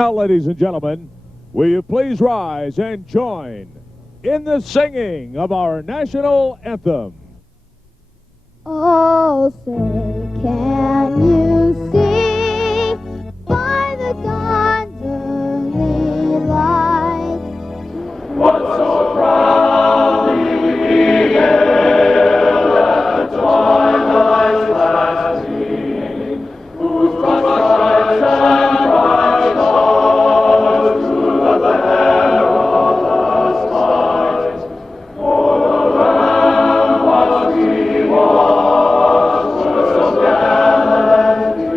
Now, ladies and gentlemen, will you please rise and join in the singing of our national anthem? Oh, say, can you see by the dawn's early light what so proudly we hailed at the twilight's last gleaming, whose broad stripes and bright stars through the banner of the skies, for the Lamb was reward, were so gallantly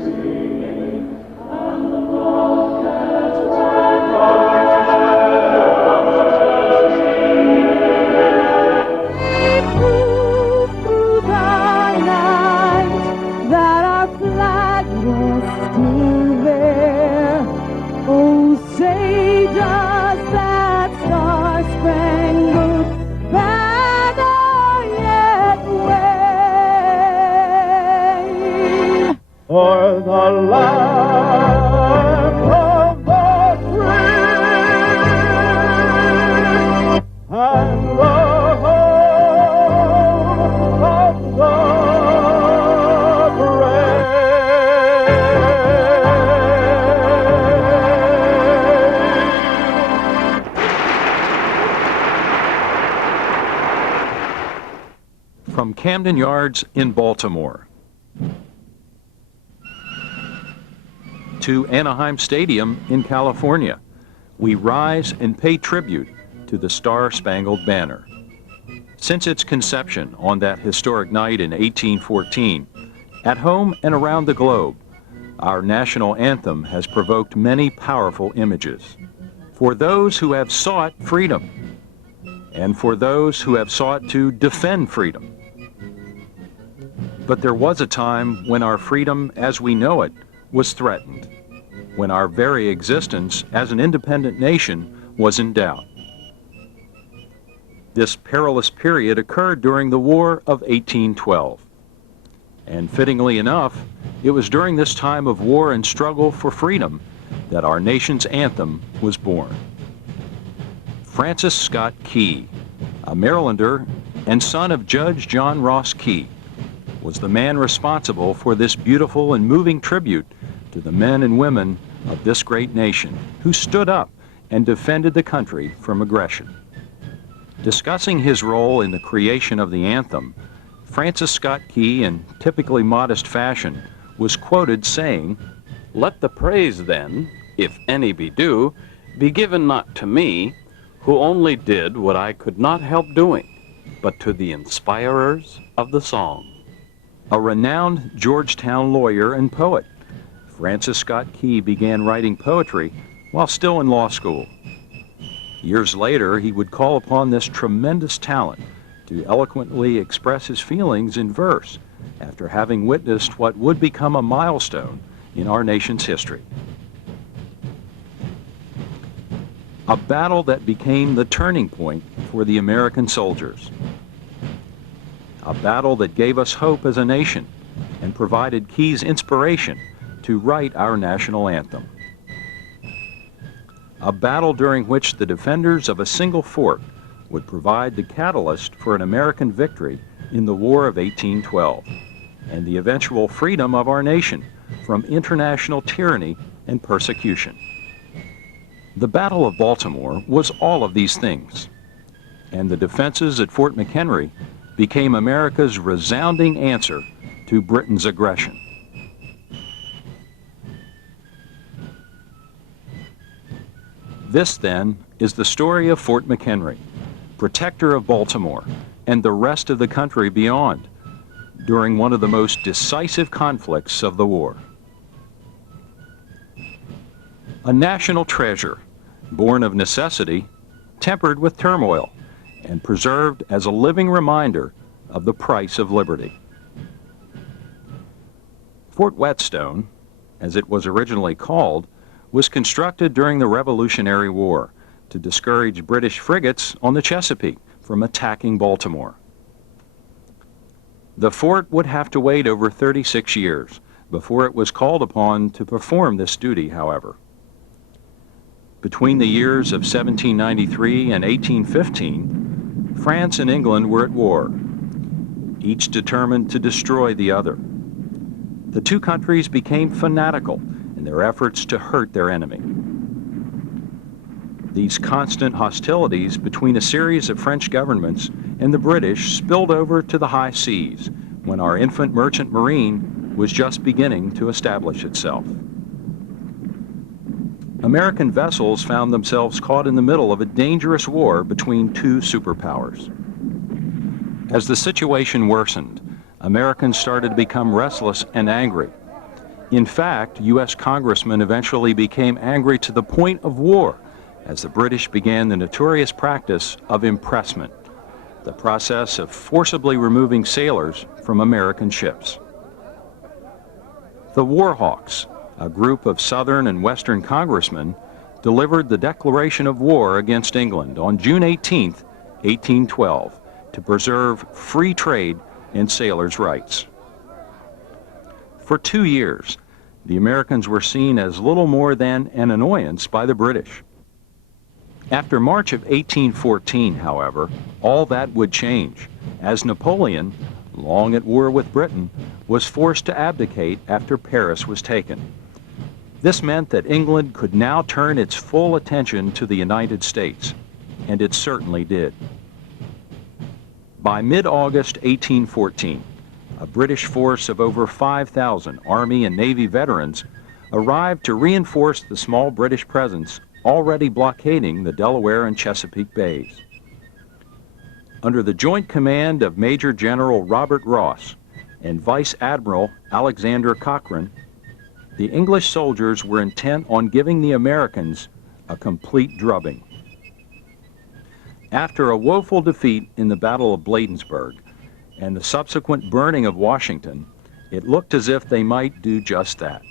streaming, and the rocket's red through the night that our flag was still there. Oh, say does that star-spangled banner yet wave? For the land of the free and the home of the brave. From Camden Yards in Baltimore to Anaheim Stadium in California, we rise and pay tribute to the Star-Spangled Banner. Since its conception on that historic night in 1814, at home and around the globe, our national anthem has provoked many powerful images. For those who have sought freedom, and for those who have sought to defend freedom. But there was a time when our freedom as we know it was threatened, when our very existence as an independent nation was in doubt. This perilous period occurred during the War of 1812. And fittingly enough, it was during this time of war and struggle for freedom that our nation's anthem was born. Francis Scott Key, a Marylander and son of Judge John Ross Key, was the man responsible for this beautiful and moving tribute to the men and women of this great nation who stood up and defended the country from aggression. Discussing his role in the creation of the anthem, Francis Scott Key, in typically modest fashion, was quoted saying, "Let the praise then, if any be due, be given not to me, who only did what I could not help doing, but to the inspirers of the song." A renowned Georgetown lawyer and poet, Francis Scott Key began writing poetry while still in law school. Years later, he would call upon this tremendous talent to eloquently express his feelings in verse after having witnessed what would become a milestone in our nation's history. A battle that became the turning point for the American soldiers. A battle that gave us hope as a nation and provided Key's inspiration to write our national anthem. A battle during which the defenders of a single fort would provide the catalyst for an American victory in the War of 1812 and the eventual freedom of our nation from international tyranny and persecution. The Battle of Baltimore was all of these things, and the defenses at Fort McHenry became America's resounding answer to Britain's aggression. This, then, is the story of Fort McHenry, protector of Baltimore and the rest of the country beyond, during one of the most decisive conflicts of the war. A national treasure, born of necessity, tempered with turmoil, and preserved as a living reminder of the price of liberty. Fort Whetstone, as it was originally called, was constructed during the Revolutionary War to discourage British frigates on the Chesapeake from attacking Baltimore. The fort would have to wait over 36 years before it was called upon to perform this duty, however. Between the years of 1793 and 1815, France and England were at war, each determined to destroy the other. The two countries became fanatical in their efforts to hurt their enemy. These constant hostilities between a series of French governments and the British spilled over to the high seas when our infant merchant marine was just beginning to establish itself. American vessels found themselves caught in the middle of a dangerous war between two superpowers. As the situation worsened, Americans started to become restless and angry. In fact, U.S. congressmen eventually became angry to the point of war as the British began the notorious practice of impressment, the process of forcibly removing sailors from American ships. The War Hawks, a group of Southern and Western congressmen, delivered the declaration of war against England on June 18, 1812, to preserve free trade and sailors' rights. For 2 years, the Americans were seen as little more than an annoyance by the British. After March of 1814, however, all that would change, as Napoleon, long at war with Britain, was forced to abdicate after Paris was taken. This meant that England could now turn its full attention to the United States, and it certainly did. By mid-August 1814, a British force of over 5,000 Army and Navy veterans arrived to reinforce the small British presence already blockading the Delaware and Chesapeake Bays. Under the joint command of Major General Robert Ross and Vice Admiral Alexander Cochrane, the English soldiers were intent on giving the Americans a complete drubbing. After a woeful defeat in the Battle of Bladensburg and the subsequent burning of Washington, it looked as if they might do just that.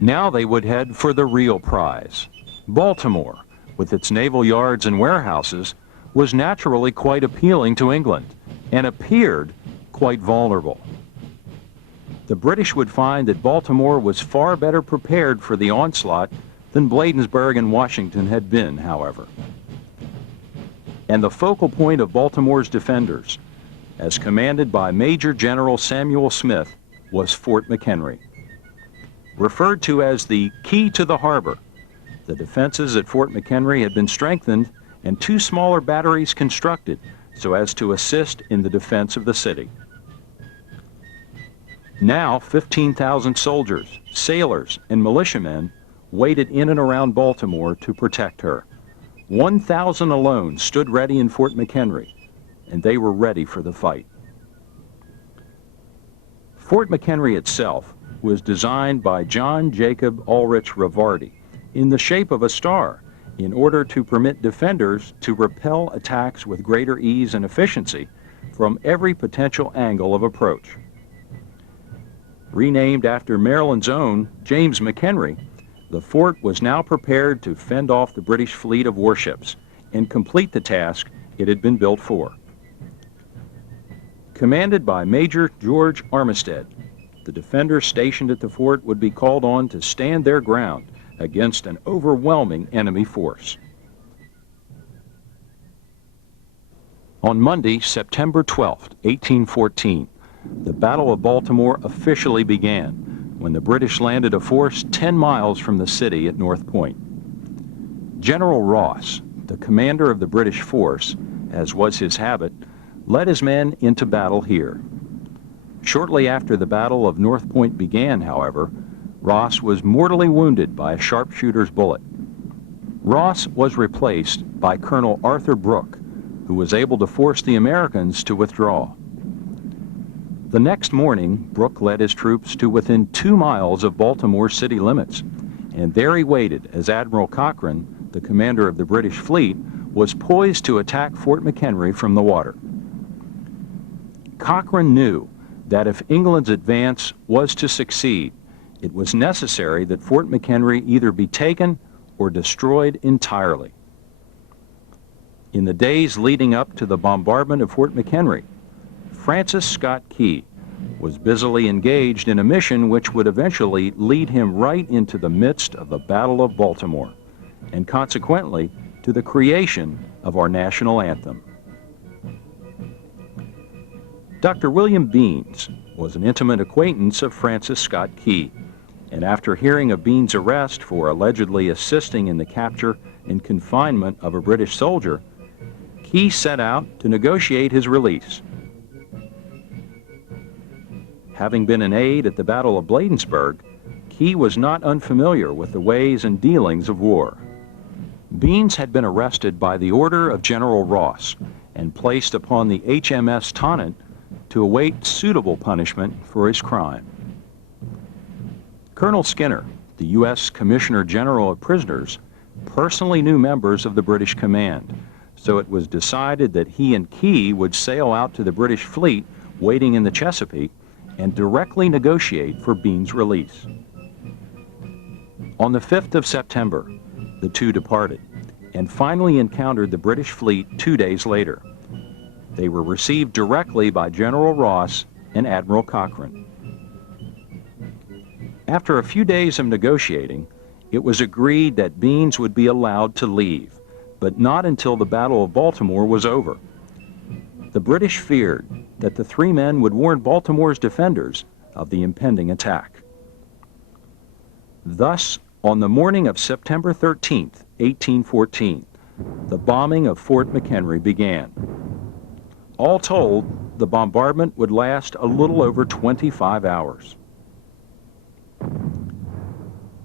Now they would head for the real prize. Baltimore, with its naval yards and warehouses, was naturally quite appealing to England and appeared quite vulnerable. The British would find that Baltimore was far better prepared for the onslaught than Bladensburg and Washington had been, however. And the focal point of Baltimore's defenders, as commanded by Major General Samuel Smith, was Fort McHenry. Referred to as the key to the harbor, the defenses at Fort McHenry had been strengthened and 2 smaller batteries constructed so as to assist in the defense of the city. Now 15,000 soldiers, sailors, and militiamen waited in and around Baltimore to protect her. 1,000 alone stood ready in Fort McHenry, and they were ready for the fight. Fort McHenry itself was designed by John Jacob Ulrich Rivardi in the shape of a star in order to permit defenders to repel attacks with greater ease and efficiency from every potential angle of approach. Renamed after Maryland's own James McHenry, the fort was now prepared to fend off the British fleet of warships and complete the task it had been built for. Commanded by Major George Armistead, the defenders stationed at the fort would be called on to stand their ground against an overwhelming enemy force. On Monday, September 12, 1814, the Battle of Baltimore officially began when the British landed a force 10 miles from the city at North Point. General Ross, the commander of the British force, as was his habit, led his men into battle here. Shortly after the Battle of North Point began, however, Ross was mortally wounded by a sharpshooter's bullet. Ross was replaced by Colonel Arthur Brooke, who was able to force the Americans to withdraw. The next morning, Brooke led his troops to within 2 miles of Baltimore city limits, and there he waited as Admiral Cochrane, the commander of the British fleet, was poised to attack Fort McHenry from the water. Cochrane knew that if England's advance was to succeed, it was necessary that Fort McHenry either be taken or destroyed entirely. In the days leading up to the bombardment of Fort McHenry, Francis Scott Key was busily engaged in a mission which would eventually lead him right into the midst of the Battle of Baltimore and consequently to the creation of our national anthem. Dr. William Beans was an intimate acquaintance of Francis Scott Key, and after hearing of Beans' arrest for allegedly assisting in the capture and confinement of a British soldier, Key set out to negotiate his release. Having been an aide at the Battle of Bladensburg, Key was not unfamiliar with the ways and dealings of war. Beans had been arrested by the order of General Ross and placed upon the HMS Tonnant to await suitable punishment for his crime. Colonel Skinner, the U.S. Commissioner General of Prisoners, personally knew members of the British command, so it was decided that he and Key would sail out to the British fleet waiting in the Chesapeake and directly negotiate for Beans' release. On the 5th of September, the two departed and finally encountered the British fleet 2 days later. They were received directly by General Ross and Admiral Cochrane. After a few days of negotiating, it was agreed that Beans would be allowed to leave, but not until the Battle of Baltimore was over. The British feared that the three men would warn Baltimore's defenders of the impending attack. Thus, on the morning of September 13th, 1814, the bombing of Fort McHenry began. All told, the bombardment would last a little over 25 hours.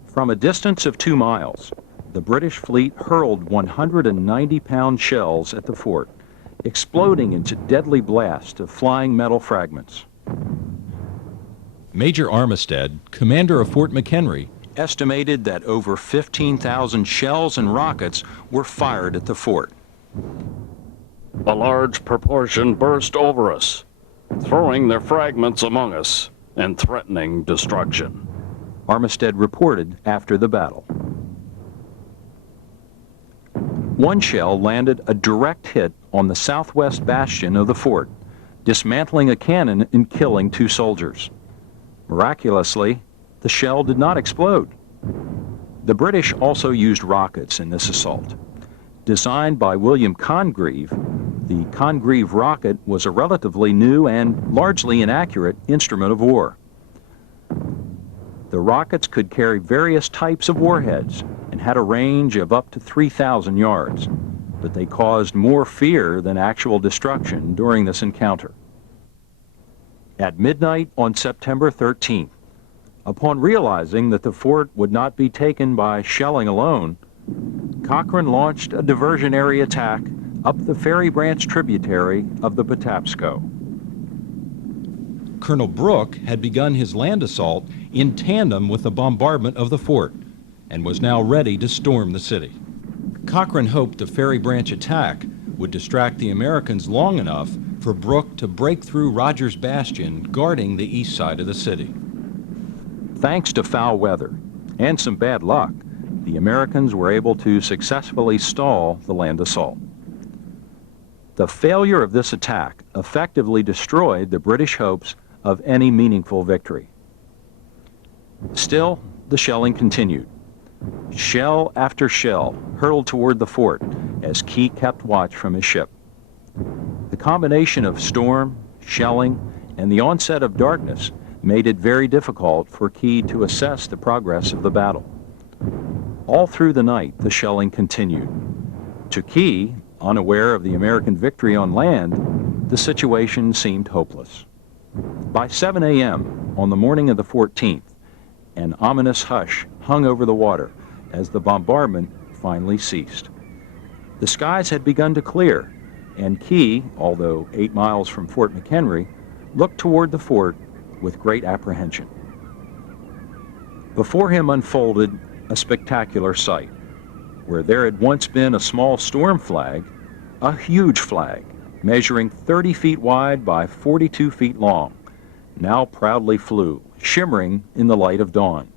From a distance of 2 miles, the British fleet hurled 190-pound shells at the fort, exploding into deadly blasts of flying metal fragments. Major Armistead, commander of Fort McHenry, Estimated that over 15,000 shells and rockets were fired at the fort. A large proportion burst over us, throwing their fragments among us and threatening destruction, Armistead reported after the battle. One shell landed a direct hit on the southwest bastion of the fort, dismantling a cannon and killing 2 soldiers. Miraculously, the shell did not explode. The British also used rockets in this assault. Designed by William Congreve, the Congreve rocket was a relatively new and largely inaccurate instrument of war. The rockets could carry various types of warheads and had a range of up to 3,000 yards, but they caused more fear than actual destruction during this encounter. At midnight on September 13th, upon realizing that the fort would not be taken by shelling alone, Cochrane launched a diversionary attack up the Ferry Branch tributary of the Patapsco. Colonel Brooke had begun his land assault in tandem with the bombardment of the fort and was now ready to storm the city. Cochrane hoped the Ferry Branch attack would distract the Americans long enough for Brooke to break through Rogers Bastion guarding the east side of the city. Thanks to foul weather and some bad luck, the Americans were able to successfully stall the land assault. The failure of this attack effectively destroyed the British hopes of any meaningful victory. Still, the shelling continued. Shell after shell hurled toward the fort as Key kept watch from his ship. The combination of storm, shelling, and the onset of darkness made it very difficult for Key to assess the progress of the battle. All through the night, the shelling continued. To Key, unaware of the American victory on land, the situation seemed hopeless. By 7 a.m. on the morning of the 14th, an ominous hush hung over the water as the bombardment finally ceased. The skies had begun to clear, and Key, although 8 miles from Fort McHenry, looked toward the fort with great apprehension. Before him unfolded a spectacular sight. Where there had once been a small storm flag, a huge flag, measuring 30 feet wide by 42 feet long, now proudly flew, shimmering in the light of dawn.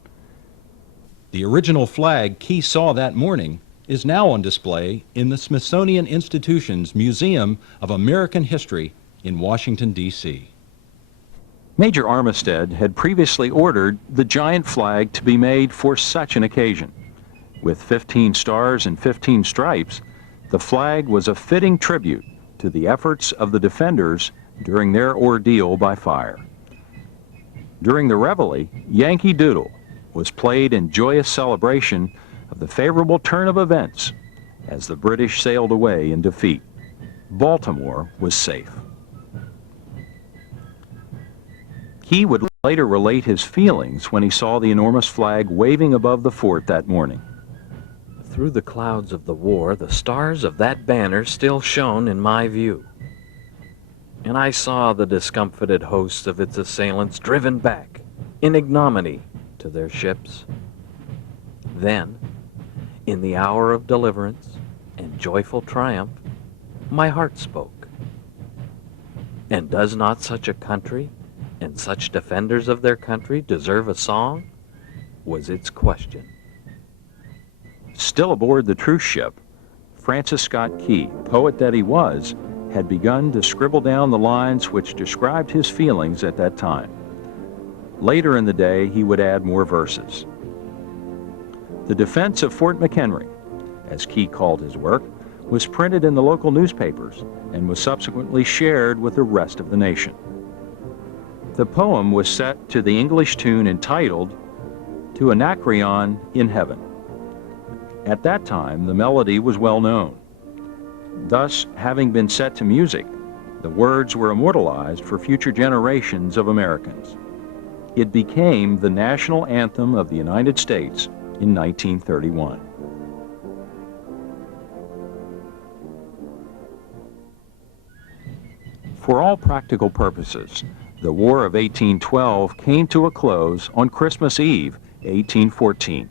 The original flag Key saw that morning is now on display in the Smithsonian Institution's Museum of American History in Washington, D.C. Major Armistead had previously ordered the giant flag to be made for such an occasion. With 15 stars and 15 stripes, the flag was a fitting tribute to the efforts of the defenders during their ordeal by fire. During the reveille, Yankee Doodle was played in joyous celebration of the favorable turn of events as the British sailed away in defeat. Baltimore was safe. Key would later relate his feelings when he saw the enormous flag waving above the fort that morning. Through the clouds of the war, the stars of that banner still shone in my view. And I saw the discomfited hosts of its assailants driven back in ignominy to their ships. Then, in the hour of deliverance and joyful triumph, my heart spoke. And does not such a country and such defenders of their country deserve a song? Was its question. Still aboard the truce ship, Francis Scott Key, poet that he was, had begun to scribble down the lines which described his feelings at that time. Later in the day, he would add more verses. The defense of Fort McHenry, as Key called his work, was printed in the local newspapers and was subsequently shared with the rest of the nation. The poem was set to the English tune entitled "To Anacreon in Heaven." At that time, the melody was well known. Thus, having been set to music, the words were immortalized for future generations of Americans. It became the national anthem of the United States in 1931. For all practical purposes, the War of 1812 came to a close on Christmas Eve, 1814,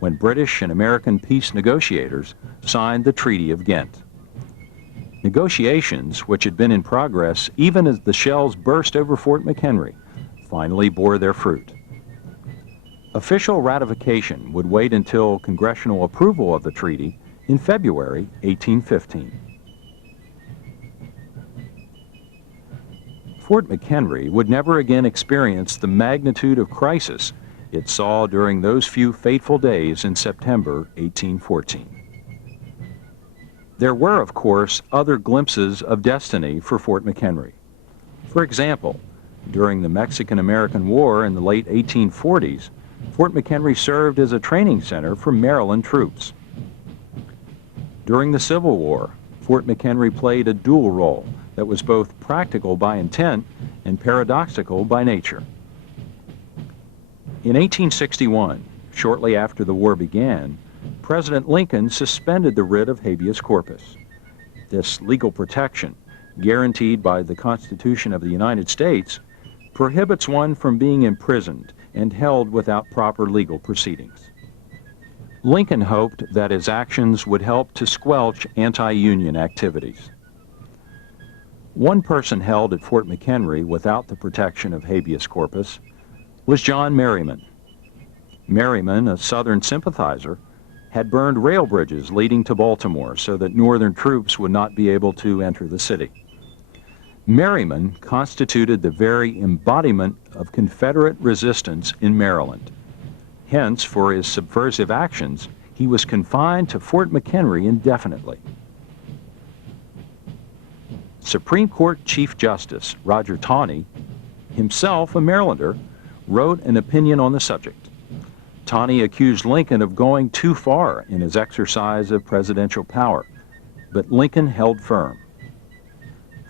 when British and American peace negotiators signed the Treaty of Ghent. Negotiations, which had been in progress even as the shells burst over Fort McHenry, finally bore their fruit. Official ratification would wait until congressional approval of the treaty in February 1815. Fort McHenry would never again experience the magnitude of crisis it saw during those few fateful days in September 1814. There were, of course, other glimpses of destiny for Fort McHenry. For example, during the Mexican-American War in the late 1840s, Fort McHenry served as a training center for Maryland troops. During the Civil War, Fort McHenry played a dual role that was both practical by intent and paradoxical by nature. In 1861, shortly after the war began, President Lincoln suspended the writ of habeas corpus. This legal protection, guaranteed by the Constitution of the United States, prohibits one from being imprisoned and held without proper legal proceedings. Lincoln hoped that his actions would help to squelch anti-union activities. One person held at Fort McHenry without the protection of habeas corpus was John Merriman. Merriman, a Southern sympathizer, had burned rail bridges leading to Baltimore so that Northern troops would not be able to enter the city. Merriman constituted the very embodiment of Confederate resistance in Maryland. Hence, for his subversive actions, he was confined to Fort McHenry indefinitely. Supreme Court Chief Justice Roger Taney, himself a Marylander, wrote an opinion on the subject. Taney accused Lincoln of going too far in his exercise of presidential power, but Lincoln held firm.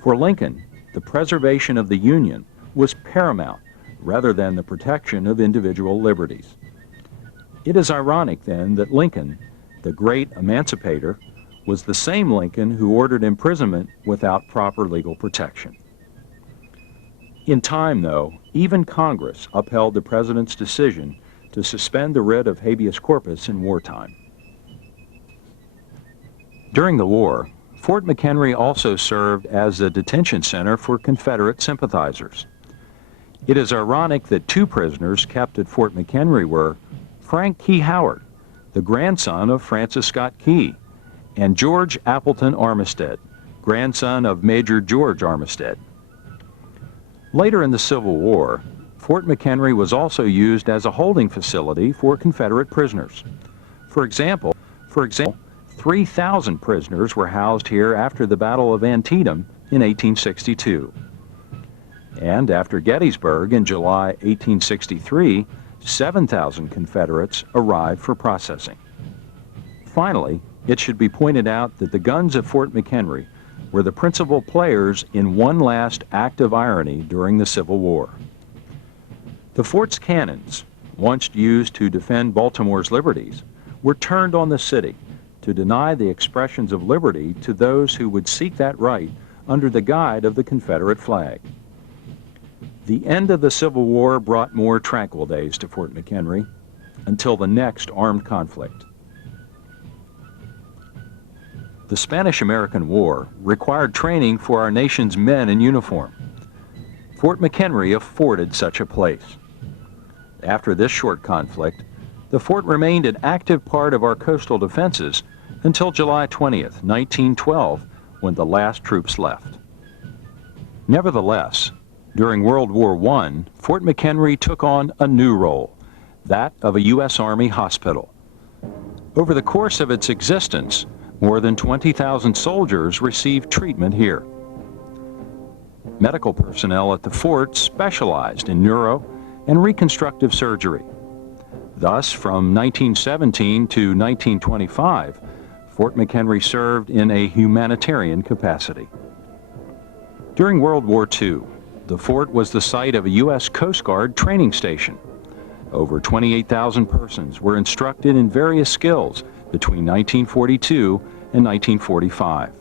For Lincoln, the preservation of the Union was paramount rather than the protection of individual liberties. It is ironic, then, that Lincoln, the great emancipator, was the same Lincoln who ordered imprisonment without proper legal protection. In time, though, even Congress upheld the president's decision to suspend the writ of habeas corpus in wartime. During the war, Fort McHenry also served as a detention center for Confederate sympathizers. It is ironic that two prisoners kept at Fort McHenry were Frank Key Howard, the grandson of Francis Scott Key, and George Appleton Armistead, grandson of Major George Armistead. Later in the Civil War, Fort McHenry was also used as a holding facility for Confederate prisoners. For example, 3,000 prisoners were housed here after the Battle of Antietam in 1862. And after Gettysburg in July 1863, 7,000 Confederates arrived for processing. Finally, it should be pointed out that the guns of Fort McHenry were the principal players in one last act of irony during the Civil War. The fort's cannons, once used to defend Baltimore's liberties, were turned on the city to deny the expressions of liberty to those who would seek that right under the guide of the Confederate flag. The end of the Civil War brought more tranquil days to Fort McHenry until the next armed conflict. The Spanish-American War required training for our nation's men in uniform. Fort McHenry afforded such a place. After this short conflict, the fort remained an active part of our coastal defenses until July 20th, 1912, when the last troops left. Nevertheless, during World War I, Fort McHenry took on a new role, that of a U.S. Army hospital. Over the course of its existence, more than 20,000 soldiers received treatment here. Medical personnel at the fort specialized in neuro and reconstructive surgery. Thus, from 1917 to 1925, Fort McHenry served in a humanitarian capacity. During World War II, the fort was the site of a U.S. Coast Guard training station. Over 28,000 persons were instructed in various skills between 1942 and 1945.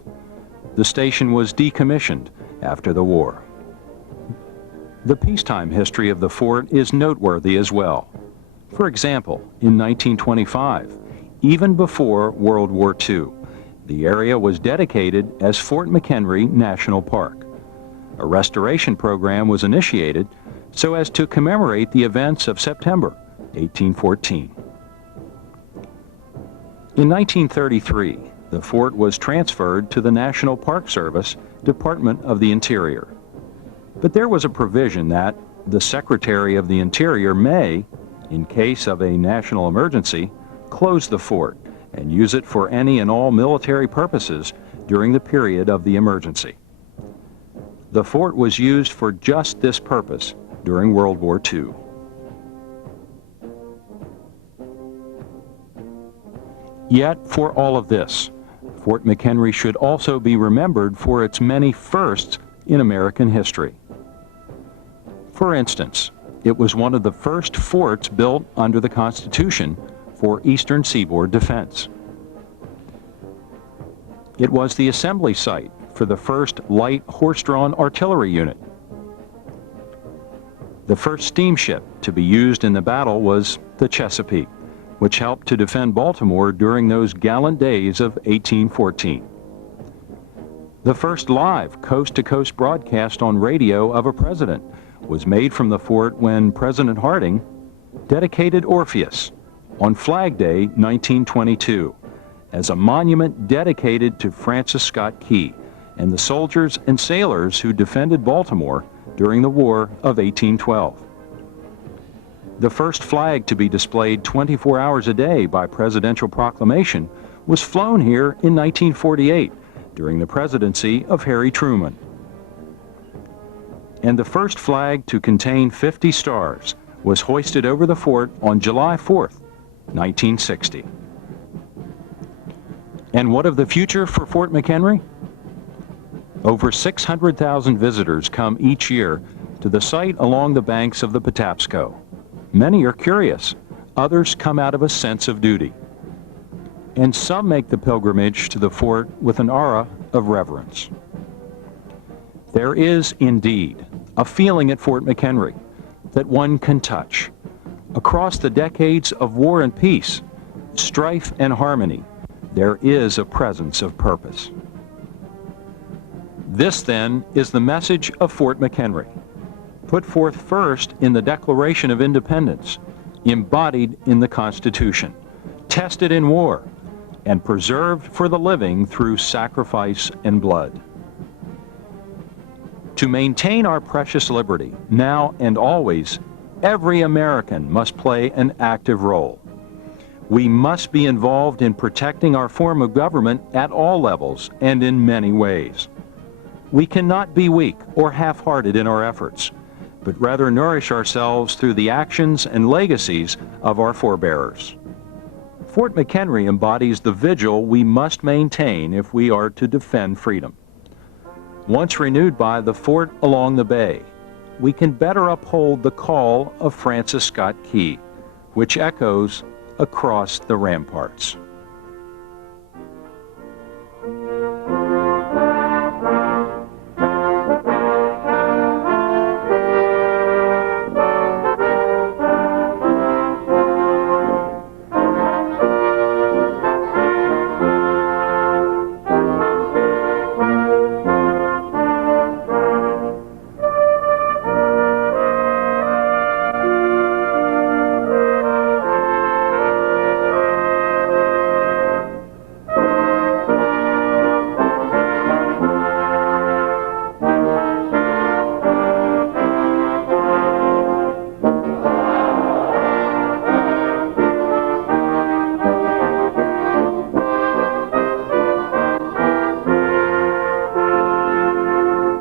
The station was decommissioned after the war. The peacetime history of the fort is noteworthy as well. For example, in 1925, even before World War II, the area was dedicated as Fort McHenry National Park. A restoration program was initiated so as to commemorate the events of September 1814. In 1933, the fort was transferred to the National Park Service, Department of the Interior. But there was a provision that the Secretary of the Interior may, in case of a national emergency, close the fort and use it for any and all military purposes during the period of the emergency. The fort was used for just this purpose during World War II. Yet, for all of this, Fort McHenry should also be remembered for its many firsts in American history. For instance, it was one of the first forts built under the Constitution for eastern seaboard defense. It was the assembly site for the first light horse-drawn artillery unit. The first steamship to be used in the battle was the Chesapeake, which helped to defend Baltimore during those gallant days of 1814. The first live coast-to-coast broadcast on radio of a president was made from the fort when President Harding dedicated Orpheus on Flag Day 1922 as a monument dedicated to Francis Scott Key and the soldiers and sailors who defended Baltimore during the War of 1812. The first flag to be displayed 24 hours a day by presidential proclamation was flown here in 1948 during the presidency of Harry Truman. And the first flag to contain 50 stars was hoisted over the fort on July 4th, 1960. And what of the future for Fort McHenry? Over 600,000 visitors come each year to the site along the banks of the Patapsco. Many are curious, others come out of a sense of duty. And some make the pilgrimage to the fort with an aura of reverence. There is indeed a feeling at Fort McHenry that one can touch. Across the decades of war and peace, strife and harmony, there is a presence of purpose. This, then, is the message of Fort McHenry, put forth first in the Declaration of Independence, embodied in the Constitution, tested in war, and preserved for the living through sacrifice and blood. To maintain our precious liberty, now and always, every American must play an active role. We must be involved in protecting our form of government at all levels and in many ways. We cannot be weak or half-hearted in our efforts, but rather nourish ourselves through the actions and legacies of our forebears. Fort McHenry embodies the vigil we must maintain if we are to defend freedom. Once renewed by the fort along the bay, we can better uphold the call of Francis Scott Key, which echoes across the ramparts.